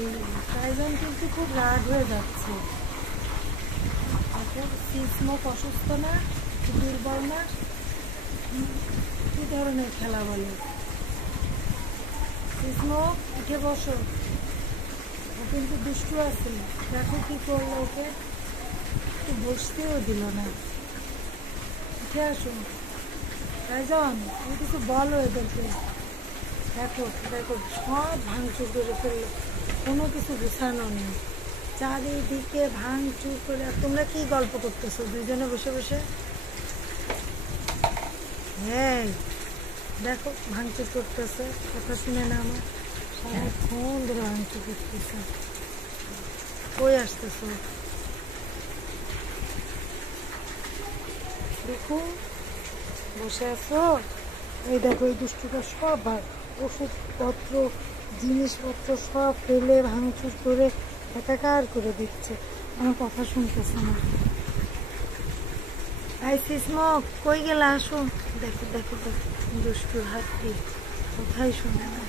এই টাইজন কিন্তু খুব রাগ হয়ে যাচ্ছে। সিসমক অসুস্থ না, দুর্বল না, কি ধরনের খেলা বলে? সিসমক উঠে বসো, ও কিন্তু দুষ্টু আছে। দেখো কি করলো ওকে, একটু বসতেও দিল না। উঠে আসো টাইজন, তুমি কিছু বলো এদেরকে। দেখো দেখো সব ভাঙচুর করে ফেললো, কোনো কিছু গুছানো নেই, চারিদিকে ভাঙচুর করে। আর তোমরা কি গল্প করতেছো দুইজনে বসে বসে? হ্যাঁ দেখো ভাঙচুর করতেছে, কথা শুনে না আমার, সারাক্ষণ ধরে ভাঙচুর করতেছে। কই আসতেছো? দেখো বসে আছো, এই দেখো এই দুষ্টুটা সব ওষুধপত্র জিনিসপত্র সব ফেলে ভাঙচুর করে একাকার করে দিচ্ছে, আমার কথা শুনতেছে না। এই সিসমক কই গেলা, আসো। দেখো দেখো দেখো দুষ্টুর হাত দিয়ে, কোথায় শুনে না।